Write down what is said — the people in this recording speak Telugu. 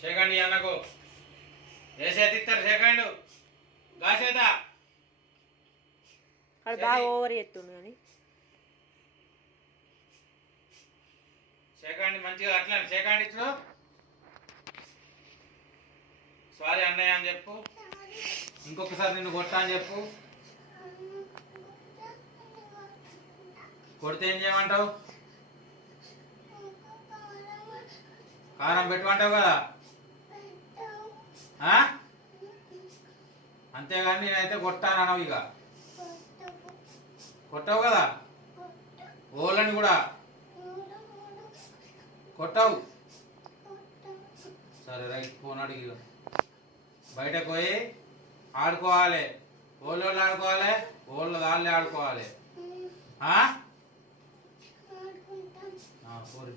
సెకండ్ అన్నకు ఏ చేతి ఇస్తారు సెకండ్ గాసేత అది బాగా ఓవర్ చేస్తుండు కానీ సెకండ్ మంచిగా అట్లా సెకండ్ ఇచ్చు సారీ అన్నయ్య అని చెప్పు ఇంకొకసారి నిన్ను కొట్టా అని చెప్పు కొడితే ఏం చేయమంటావు కారం పెట్టమంటావు కదా అంతేగాని నేనైతే కొట్టాను అనవు ఇక కొట్టావు కదా ఓళ్ళని కూడా కొట్టావు సరే రైట్ ఫోన్ అడిగి బయటకు పోయి ఆడుకోవాలి ఓళ్ళు ఆడుకోవాలి ఓళ్ళు వాళ్ళే ఆడుకోవాలి పోరి